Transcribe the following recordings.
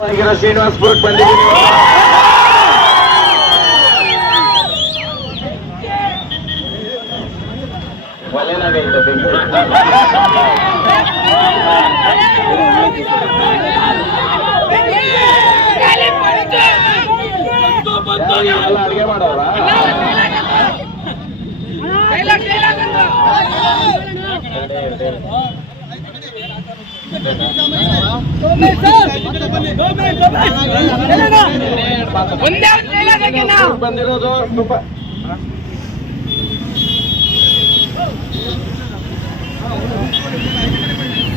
ಶ್ರೀನಿವಾಸಪುರಕ್ಕೆ ಬಂದಿದ್ದೀನಿ. ಒಲೆನಾಗೈತೆ ಬೆಂಕಿ. ಎಲ್ಲ ಅಡುಗೆ ಮಾಡೋರ ಬಂದಿರೋದು ತುಪ್ಪ.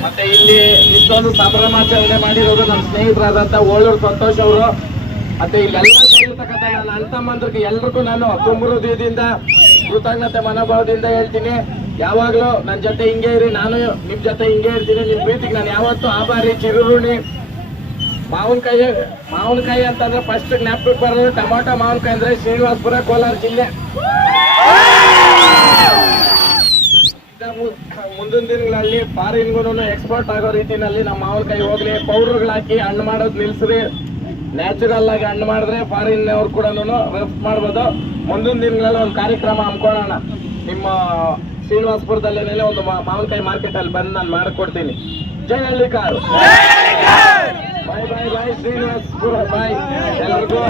ಮತ್ತೆ ಇಲ್ಲಿ ಇಷ್ಟೊಂದು ಸಂಭ್ರಮಾಚರಣೆ ಮಾಡಿರೋದು ನಮ್ಮ ಸ್ನೇಹಿತರಾದಂತ ಓಳೂರು ಸಂತೋಷ್ ಅವರು. ಮತ್ತೆ ಇಲ್ಲೆಲ್ಲ ಸೇರಿರ್ತಕ್ಕಂಥ ನನ್ನ ಅಣ್ಣ ತಮ್ಮಂದ್ರಿಗೆ ಎಲ್ರಿಗೂ ನಾನು ತುಂಬ ಹೃದಯದಿಂದ ಕೃತಜ್ಞತೆ ಮನೋಭಾವದಿಂದ ಹೇಳ್ತೀನಿ. ಯಾವಾಗ್ಲೂ ನನ್ನ ಜೊತೆ ಹಿಂಗೆ ಇರಿ, ನಾನು ನಿಮ್ ಜೊತೆ ಹಿಂಗೆ ಇರ್ತೀನಿ. ನಿಮ್ ಪ್ರೀತಿಗೆ ನಾನು ಯಾವತ್ತೂ ಆಭಾರಿ, ಚಿರುಋಣಿ. ಮಾವಿನಕಾಯಿ ಅಂತಂದ್ರೆ ಫಸ್ಟ್ ಜ್ಞಾಪಕಕ್ಕೆ ಬರೋದು ಟೊಮಾಟೊ ಮಾವಿನಕಾಯಿ ಅಂದ್ರೆ ಶ್ರೀನಿವಾಸಪುರ, ಕೋಲಾರ ಜಿಲ್ಲೆ. ಮುಂದಿನ ದಿನಗಳಲ್ಲಿ ಫಾರಿನ್ಗೂ ಎಕ್ಸ್ಪೋರ್ಟ್ ಆಗೋ ರೀತಿನಲ್ಲಿ ನಮ್ಮ ಮಾವಿನಕಾಯಿ ಹೋಗ್ಲಿ. ಪೌಡರ್ಗಳು ಹಾಕಿ ಹಣ್ಣು ಮಾಡೋದು ನಿಲ್ಸ್ರಿ. ನ್ಯಾಚುರಲ್ ಆಗಿ ಹಣ್ಣು ಮಾಡಿದ್ರೆ ಫಾರಿನ್ ಅವ್ರು ಕೂಡ ರೆಫ್ ಮಾಡ್ಬೋದು. ಮುಂದಿನ ದಿನಗಳಲ್ಲಿ ಒಂದು ಕಾರ್ಯಕ್ರಮ ಹಮ್ಕೊಳ್ಳೋಣ. ನಿಮ್ಮ ಶ್ರೀನಿವಾಸಪುರದಲ್ಲೇನೆ ಒಂದು ಮಾವಿನಕಾಯಿ ಮಾರ್ಕೆಟ್ ಅಲ್ಲಿ ಬಂದು ನಾನು ಮಾಡಿಕೊಡ್ತೀನಿ. ಜೈ ಹಳ್ಳಿಕಾರ್, ಬಾಯ್ ಬಾಯ್ ಬಾಯ್ ಶ್ರೀನಿವಾಸಪುರ, ಬಾಯ್ ಎಲ್ಲರಿಗೂ.